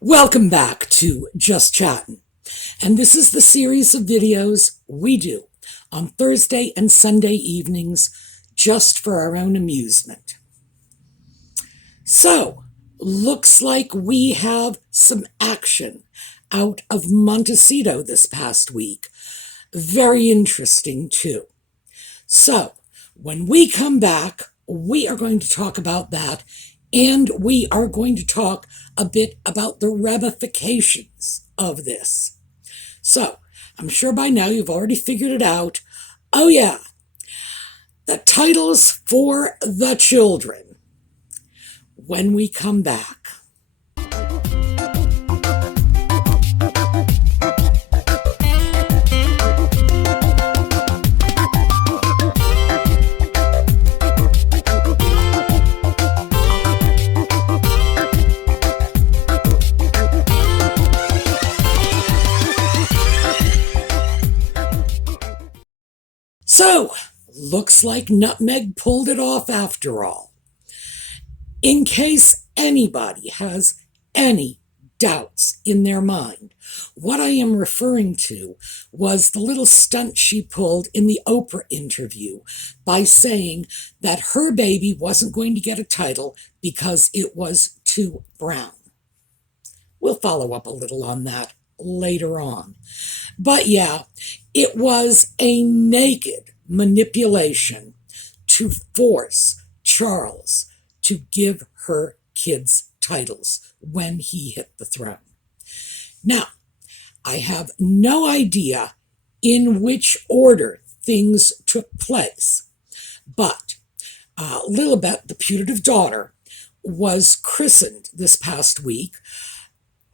Welcome back to Just Chattin', and this is the series of videos we do on Thursday and Sunday evenings just for our own amusement. So, looks like we have some action out of Montecito this past week. Very interesting too. So, when we come back, we are going to talk about that, and we are going to talk a bit about the ramifications of this. So, I'm sure by now you've already figured it out. Oh yeah, the titles for the children. When we come back. So, looks like Nutmeg pulled it off after all. In case anybody has any doubts in their mind, what I am referring to was the little stunt she pulled in the Oprah interview by saying that her baby wasn't going to get a title because it was too brown. We'll follow up a little on that later on. But yeah, it was a naked manipulation to force Charles to give her kids titles when he hit the throne. Now, I have no idea in which order things took place, but Lilibet, the putative daughter, was christened this past week.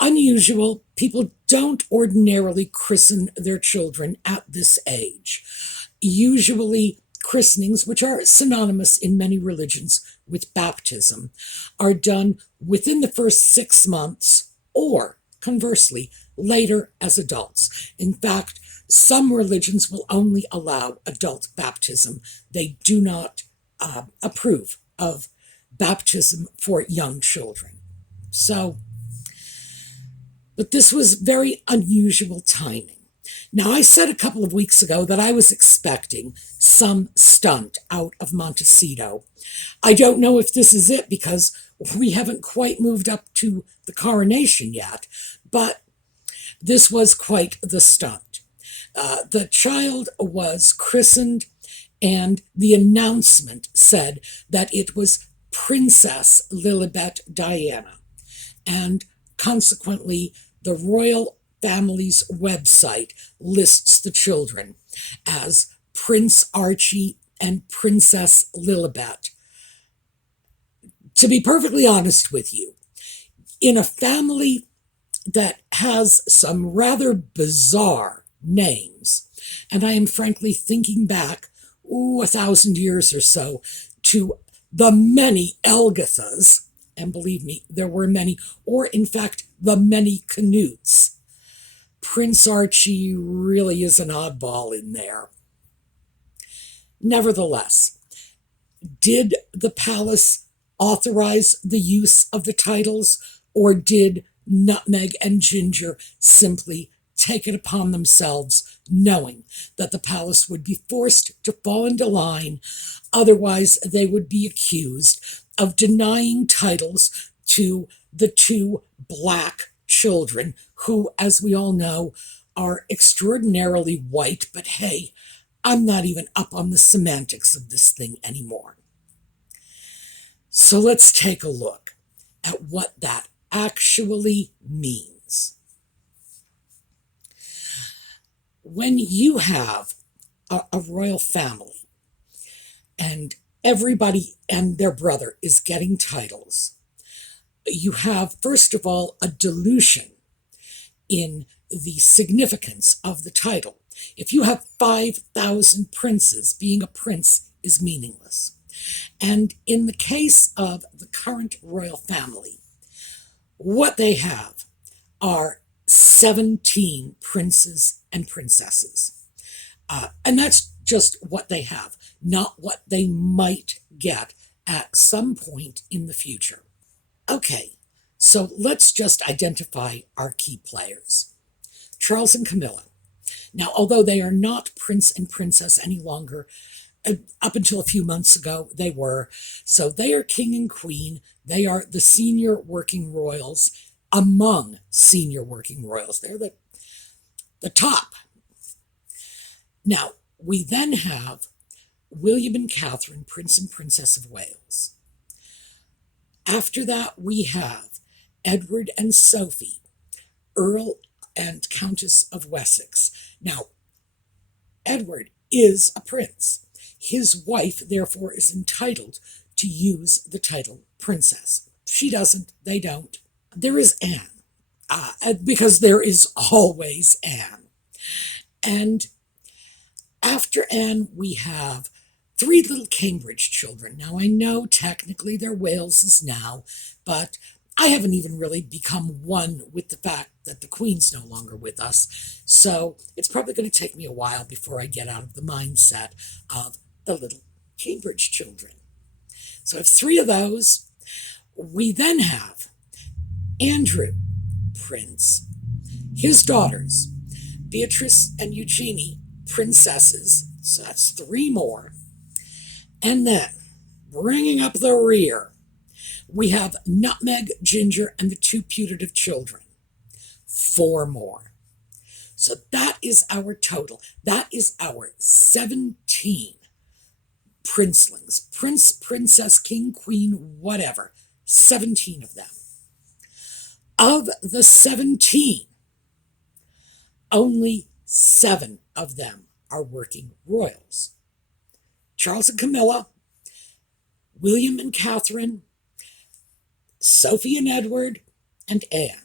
Unusual. People don't ordinarily christen their children at this age. Usually, christenings, which are synonymous in many religions with baptism, are done within the first 6 months or, conversely, later as adults. In fact, some religions will only allow adult baptism. They do not approve of baptism for young children. But this was very unusual timing. Now, I said a couple of weeks ago that I was expecting some stunt out of Montecito. I don't know if this is it because we haven't quite moved up to the coronation yet, but this was quite the stunt. The child was christened, and the announcement said that it was Princess Lilibet Diana, and consequently, the royal family's website lists the children as Prince Archie and Princess Lilibet. To be perfectly honest with you, in a family that has some rather bizarre names, and I am frankly thinking back, 1,000 years or so, to the many Elgathas, and believe me, there were many, or in fact, the many Canutes. Prince Archie really is an oddball in there. Nevertheless, did the palace authorize the use of the titles, or did Nutmeg and Ginger simply take it upon themselves, knowing that the palace would be forced to fall into line, otherwise they would be accused of denying titles to the two black children who, as we all know, are extraordinarily white, but hey, I'm not even up on the semantics of this thing anymore. So let's take a look at what that actually means. When you have a royal family and everybody and their brother is getting titles, you have, first of all, a dilution in the significance of the title. If you have 5,000 princes, being a prince is meaningless. And in the case of the current royal family, what they have are 17 princes and princesses. And that's just what they have, not what they might get at some point in the future. Okay, So let's just identify our key players. Charles and Camilla. Now, although they are not prince and princess any longer, up until a few months ago, they were. So they are king and queen. They are the senior working royals among senior working royals. They're the top. Now, we then have William and Catherine, Prince and Princess of Wales. After that, we have Edward and Sophie, Earl and Countess of Wessex. Now, Edward is a prince. His wife, therefore, is entitled to use the title princess. She doesn't, they don't. There is Anne, because there is always Anne. And after Anne, we have 3 little Cambridge children. Now, I know technically they're Waleses now, but I haven't even really become one with the fact that the Queen's no longer with us. So it's probably going to take me a while before I get out of the mindset of the little Cambridge children. So I have 3 of those. We then have Andrew, Prince, his daughters, Beatrice and Eugenie, princesses. So that's 3 more. And then, bringing up the rear, we have Nutmeg, Ginger, and the 2 putative children. 4 more. So that is our total. That is our 17 princelings. Prince, princess, king, queen, whatever. 17 of them. Of the 17, only 7 of them are working royals. Charles and Camilla, William and Catherine, Sophie and Edward, and Anne.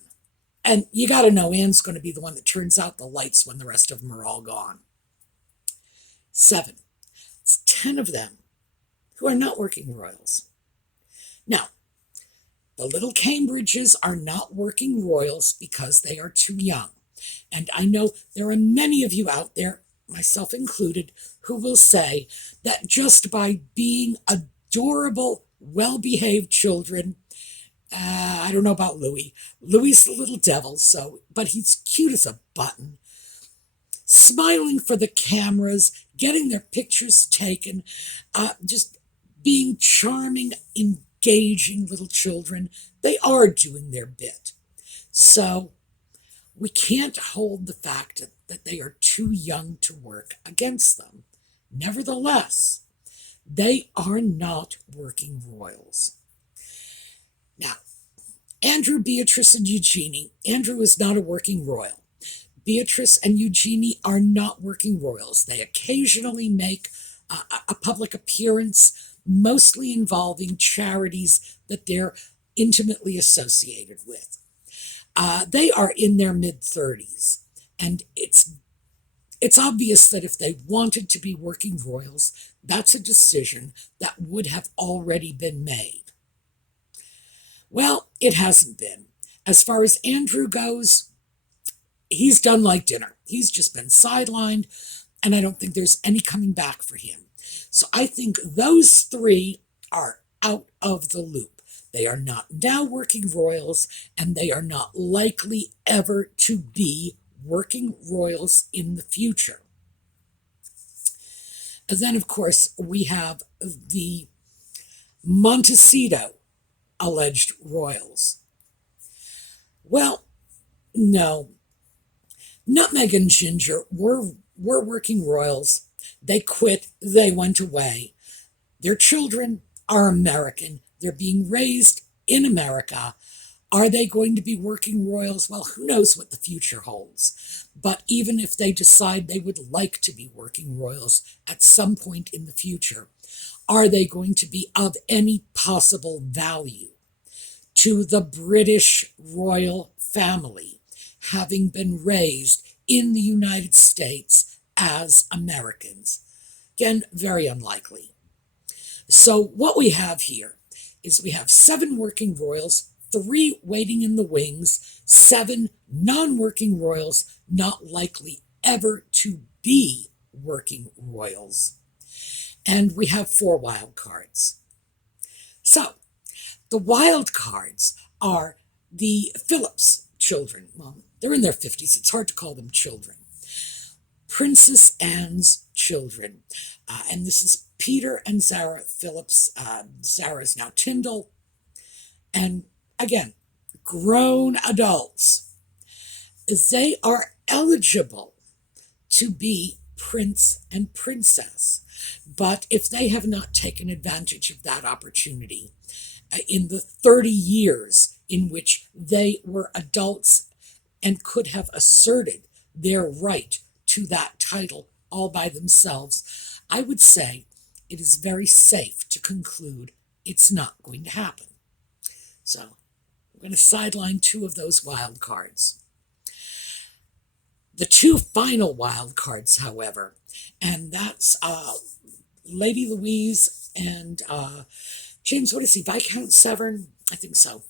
And you got to know Anne's going to be the one that turns out the lights when the rest of them are all gone. 7. It's 10 of them who are not working royals. Now, the little Cambridges are not working royals because they are too young. And I know there are many of you out there, myself included, who will say that just by being adorable, well-behaved children, I don't know about Louis. Louis's the little devil, but he's cute as a button. Smiling for the cameras, getting their pictures taken, just being charming, engaging little children. They are doing their bit. So we can't hold the fact that they are too young to work against them. Nevertheless, they are not working royals. Now, Andrew, Beatrice, and Eugenie. Andrew is not a working royal. Beatrice and Eugenie are not working royals. They occasionally make a public appearance, mostly involving charities that they're intimately associated with. They are in their mid-30s, and it's obvious that if they wanted to be working royals, that's a decision that would have already been made. Well, it hasn't been. As far as Andrew goes, he's done like dinner. He's just been sidelined, and I don't think there's any coming back for him. So I think those 3 are out of the loop. They are not now working royals, and they are not likely ever to be working royals in the future. And then, of course, we have the Montecito alleged royals. Well, no. Nutmeg and Ginger were working royals. They quit. They went away. Their children are American. They're being raised in America. Are they going to be working royals? Well, who knows what the future holds. But even if they decide they would like to be working royals at some point in the future, are they going to be of any possible value to the British royal family, having been raised in the United States as Americans? Again, very unlikely. So what we have here is we have 7 working royals, 3 waiting in the wings, 7 non-working royals, not likely ever to be working royals. And we have 4 wild cards. So the wild cards are The Phillips children, well, they're in their 50s. It's hard to call them children. Princess Anne's children. And this is Peter and Zara Phillips. Zara is now Tyndall. And again, grown adults. They are eligible to be prince and princess. But if they have not taken advantage of that opportunity in the 30 years in which they were adults and could have asserted their right to that title all by themselves, I would say it is very safe to conclude it's not going to happen. So I'm going to sideline two of those wild cards. The two final wild cards, however, and that's Lady Louise and James, what is he, Viscount Severn? I think so.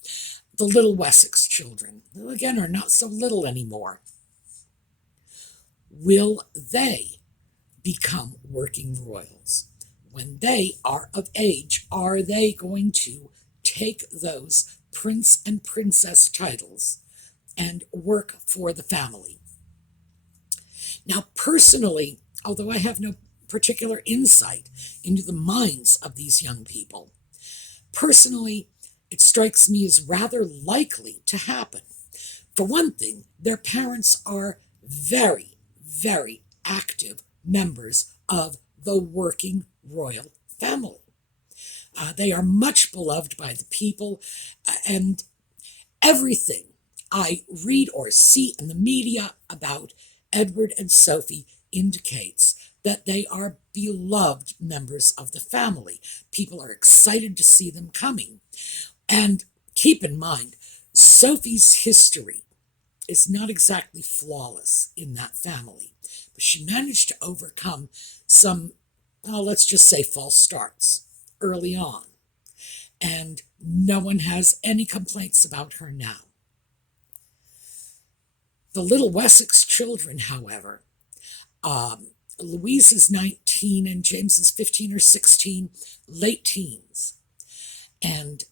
The little Wessex children, who again are not so little anymore. Will they become working royals? When they are of age, are they going to take those prince and princess titles and work for the family? Now, personally, although I have no particular insight into the minds of these young people, personally, it strikes me as rather likely to happen. For one thing, their parents are very, very active members of the working royal family. They are much beloved by the people, and everything I read or see in the media about Edward and Sophie indicates that they are beloved members of the family. People are excited to see them coming. And keep in mind, Sophie's history is not exactly flawless in that family, but she managed to overcome some, let's just say, false starts early on. And no one has any complaints about her now. The little Wessex children, however, Louise is 19 and James is 15 or 16, late teens. And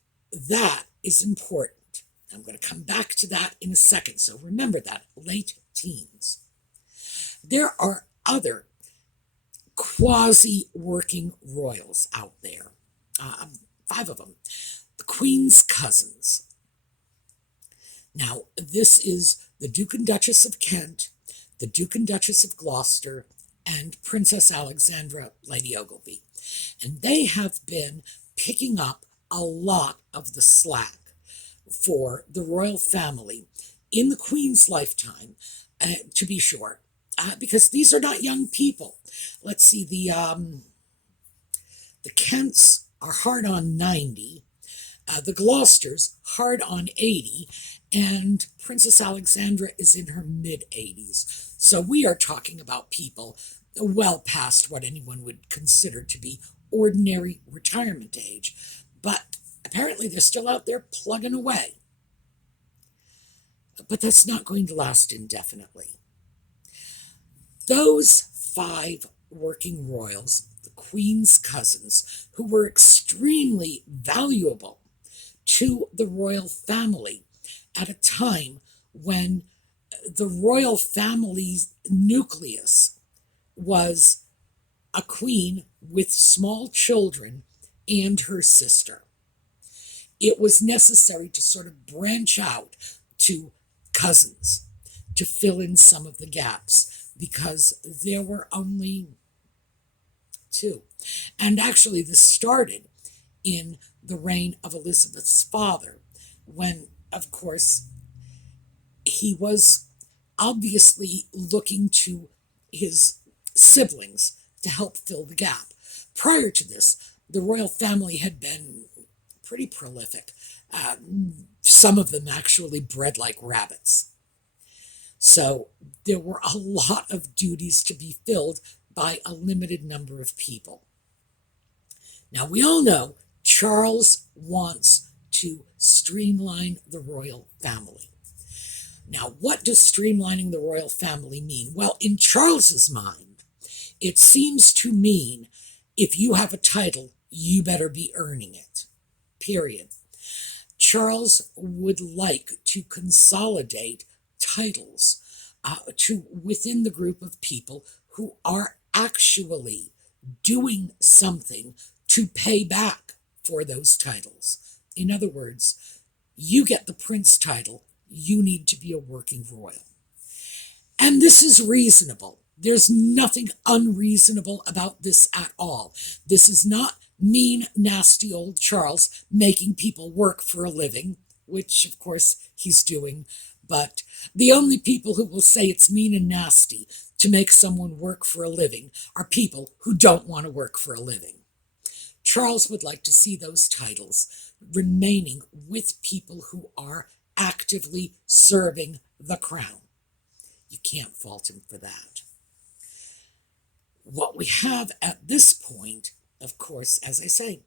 that is important. I'm going to come back to that in a second, so remember that, late teens. There are other quasi-working royals out there, 5 of them. The Queen's cousins. Now, this is the Duke and Duchess of Kent, the Duke and Duchess of Gloucester, and Princess Alexandra, Lady Ogilvy. And they have been picking up a lot of the slack for the royal family in the Queen's lifetime, to be sure, because these are not young people. Let's see, the Kents are hard on 90, the Gloucesters hard on 80, and Princess Alexandra is in her mid-80s. So we are talking about people well past what anyone would consider to be ordinary retirement age. But apparently they're still out there plugging away. But that's not going to last indefinitely. Those 5 working royals, the Queen's cousins, who were extremely valuable to the royal family at a time when the royal family's nucleus was a queen with small children and her sister. It was necessary to sort of branch out to cousins to fill in some of the gaps because there were only 2. And actually this started in the reign of Elizabeth's father, when, of course, he was obviously looking to his siblings to help fill the gap. Prior to this, the royal family had been pretty prolific. Some of them actually bred like rabbits. So there were a lot of duties to be filled by a limited number of people. Now, we all know Charles wants to streamline the royal family. Now, what does streamlining the royal family mean? Well, in Charles's mind, it seems to mean if you have a title, you better be earning it. Period. Charles would like to consolidate titles to within the group of people who are actually doing something to pay back for those titles. In other words, you get the prince title, you need to be a working royal. And this is reasonable. There's nothing unreasonable about this at all. This is not mean, nasty old Charles making people work for a living, which of course he's doing. But the only people who will say it's mean and nasty to make someone work for a living are people who don't want to work for a living. Charles would like to see those titles remaining with people who are actively serving the crown. You can't fault him for that. What we have at this point, of course, as I say,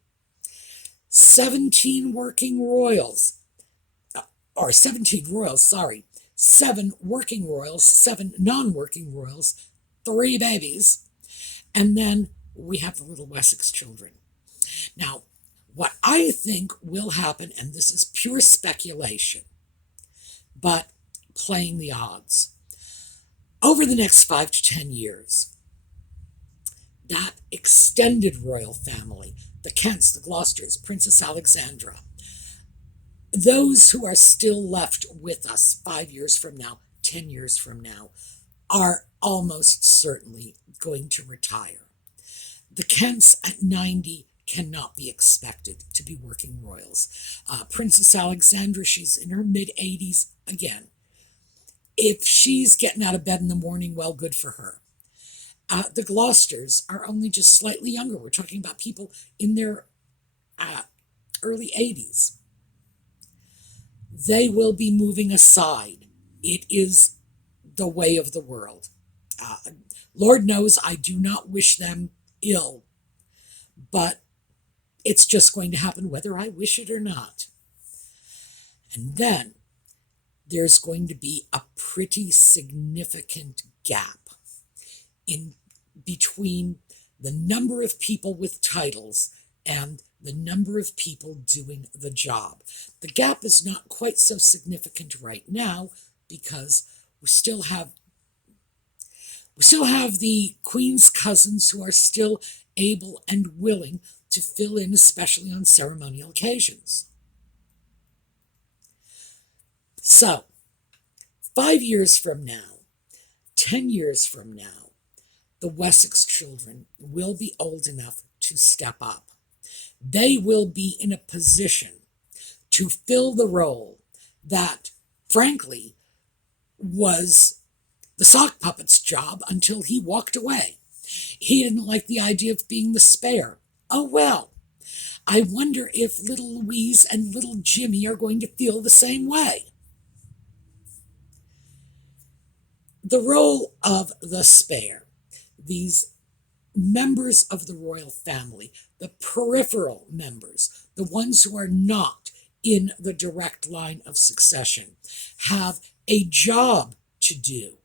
17 working royals, or 17 royals, sorry, 7 working royals, 7 non-working royals, 3 babies, and then we have the little Wessex children. Now, what I think will happen, and this is pure speculation, but playing the odds, over the next 5 to 10 years, that extended royal family, the Kents, the Gloucesters, Princess Alexandra, those who are still left with us 5 years from now, 10 years from now, are almost certainly going to retire. The Kents at 90 cannot be expected to be working royals. Princess Alexandra, she's in her mid-80s again. If she's getting out of bed in the morning, well, good for her. The Gloucesters are only just slightly younger. We're talking about people in their early 80s. They will be moving aside. It is the way of the world. Lord knows I do not wish them ill, but it's just going to happen whether I wish it or not. And then there's going to be a pretty significant gap in between the number of people with titles and the number of people doing the job. The gap is not quite so significant right now because we still have the Queen's cousins who are still able and willing to fill in, especially on ceremonial occasions. So, 5 years from now, 10 years from now, the Wessex children will be old enough to step up. They will be in a position to fill the role that, frankly, was the sock puppet's job until he walked away. He didn't like the idea of being the spare. Oh well, I wonder if little Louise and little Jimmy are going to feel the same way. The role of the spare, these members of the royal family, the peripheral members, the ones who are not in the direct line of succession, have a job to do.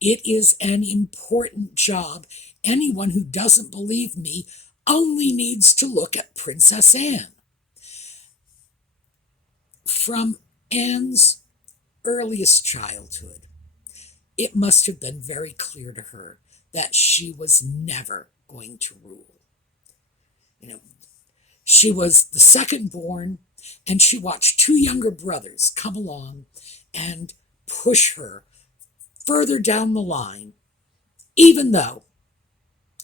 It is an important job. Anyone who doesn't believe me only needs to look at Princess Anne. From Anne's earliest childhood, it must have been very clear to her that she was never going to rule. She was the second born, and she watched 2 younger brothers come along and push her further down the line, even though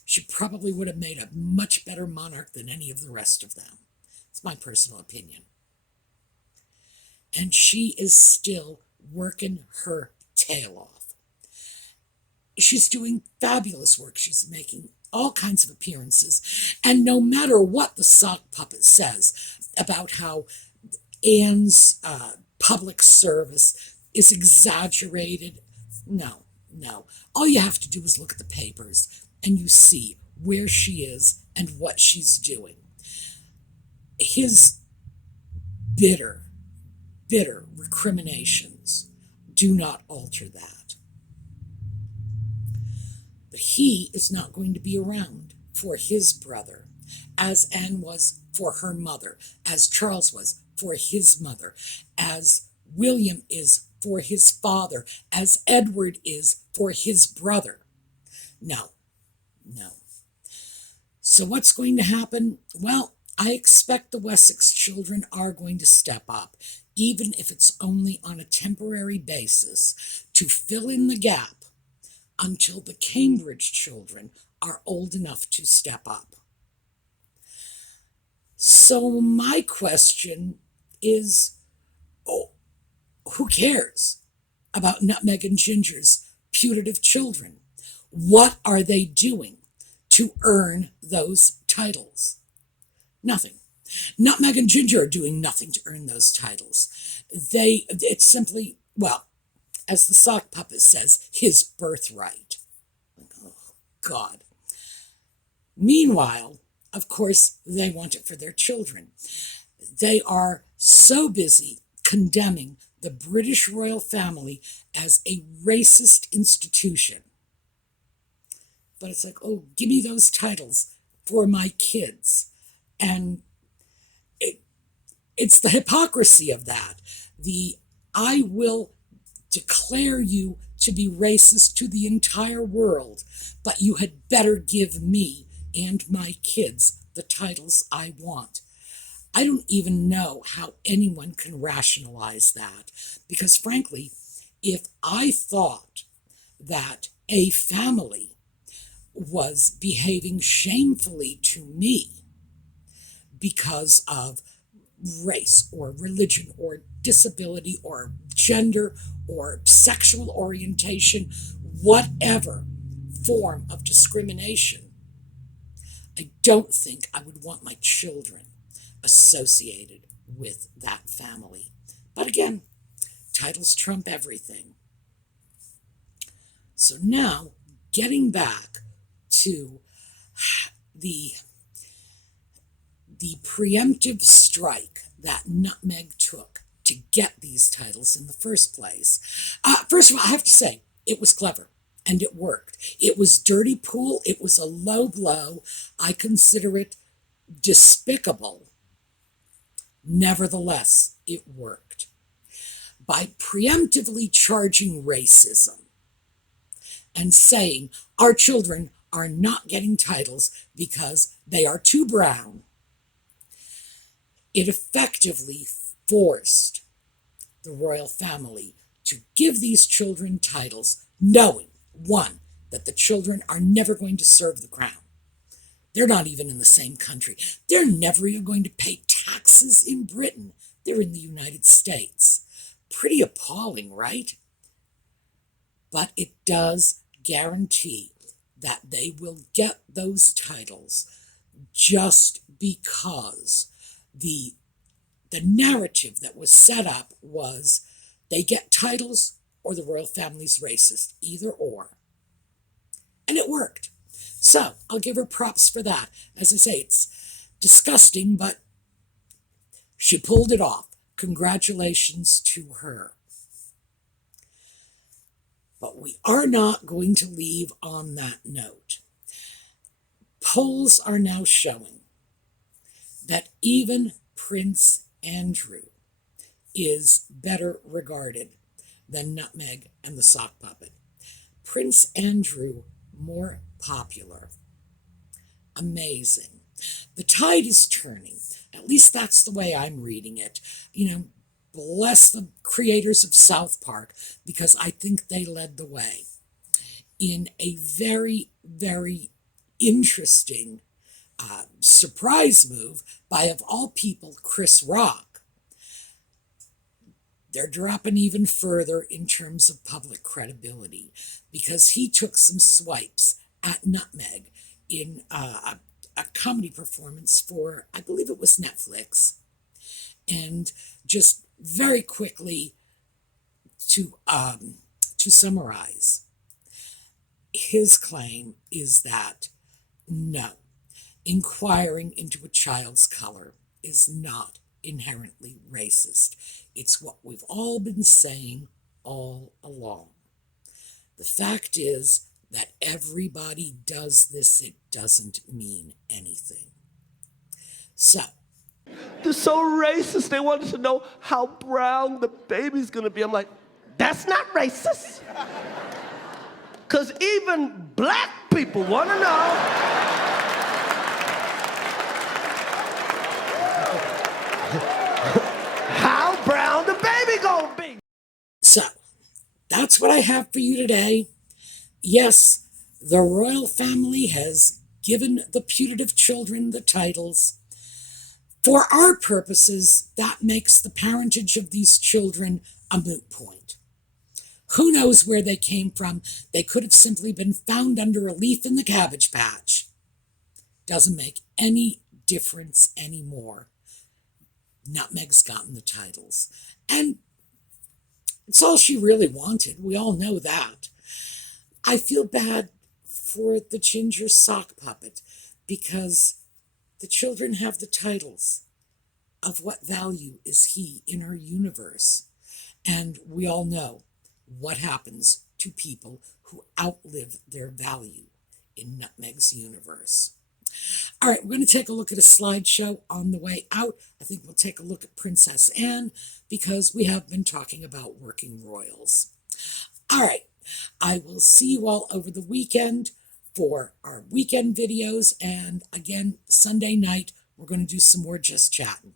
she probably would have made a much better monarch than any of the rest of them. It's my personal opinion. And she is still working her tail off. She's doing fabulous work. She's making all kinds of appearances. And no matter what the sock puppet says about how Anne's public service is exaggerated, no. All you have to do is look at the papers and you see where she is and what she's doing. His bitter recriminations do not alter that. But he is not going to be around for his brother, as Anne was for her mother, as Charles was for his mother, as William is for his father, as Edward is for his brother. No, no. So what's going to happen? Well, I expect the Wessex children are going to step up, even if it's only on a temporary basis, to fill in the gap until the Cambridge children are old enough to step up. So my question is, who cares about Nutmeg and Ginger's putative children? What are they doing to earn those titles? Nothing. Nutmeg and Ginger are doing nothing to earn those titles. It's simply, well, as the sock puppet says, his birthright. Oh, God. Meanwhile, of course, they want it for their children. They are so busy condemning the British royal family as a racist institution. But it's like, oh, give me those titles for my kids. And it's the hypocrisy of that. I will declare you to be racist to the entire world, but you had better give me and my kids the titles I want. I don't even know how anyone can rationalize that, because frankly, if I thought that a family was behaving shamefully to me because of race or religion or disability or gender or sexual orientation, whatever form of discrimination, I don't think I would want my children associated with that family. But again, titles trump everything. So now, getting back to the preemptive strike that Nutmeg took to get these titles in the first place. First of all, I have to say, it was clever and it worked. It was dirty pool. It was a low blow. I consider it despicable. Nevertheless, it worked. By preemptively charging racism and saying our children are not getting titles because they are too brown, it effectively forced the royal family to give these children titles, knowing, one, that the children are never going to serve the crown. They're not even in the same country. They're never even going to pay taxes in Britain. They're in the United States. Pretty appalling, right? But it does guarantee that they will get those titles just because the narrative that was set up was they get titles or the royal family's racist, either or. And it worked. So I'll give her props for that. As I say, it's disgusting, but she pulled it off. Congratulations to her. But we are not going to leave on that note. Polls are now showing that even Prince Andrew is better regarded than Nutmeg and the Sock Puppet. Prince Andrew, more popular. Amazing. The tide is turning. At least that's the way I'm reading it. Bless the creators of South Park, because I think they led the way in a very, very interesting surprise move by, of all people, Chris Rock. They're dropping even further in terms of public credibility, because he took some swipes at Nutmeg in a comedy performance for, I believe it was Netflix. And just very quickly to summarize, his claim is that no, inquiring into a child's color is not inherently racist. It's what we've all been saying all along. The fact is that everybody does this. It doesn't mean anything. So, They're so racist. They wanted to know how brown the baby's gonna be. I'm like, that's not racist. Because even black people wanna know how brown the baby gonna be. So, that's what I have for you today. Yes, the royal family has given the putative children the titles. For our purposes, that makes the parentage of these children a moot point. Who knows where they came from? They could have simply been found under a leaf in the cabbage patch. Doesn't make any difference anymore. Nutmeg's gotten the titles. And it's all she really wanted. We all know that. I feel bad for the ginger sock puppet because the children have the titles. Of what value is he in our universe? And we all know what happens to people who outlive their value in Nutmeg's universe. All right, we're going to take a look at a slideshow on the way out. I think we'll take a look at Princess Anne because we have been talking about working royals. All right, I will see you all over the weekend for our weekend videos. And again, Sunday night, we're going to do some more Just Chatting.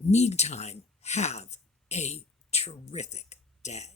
Meantime, have a terrific day.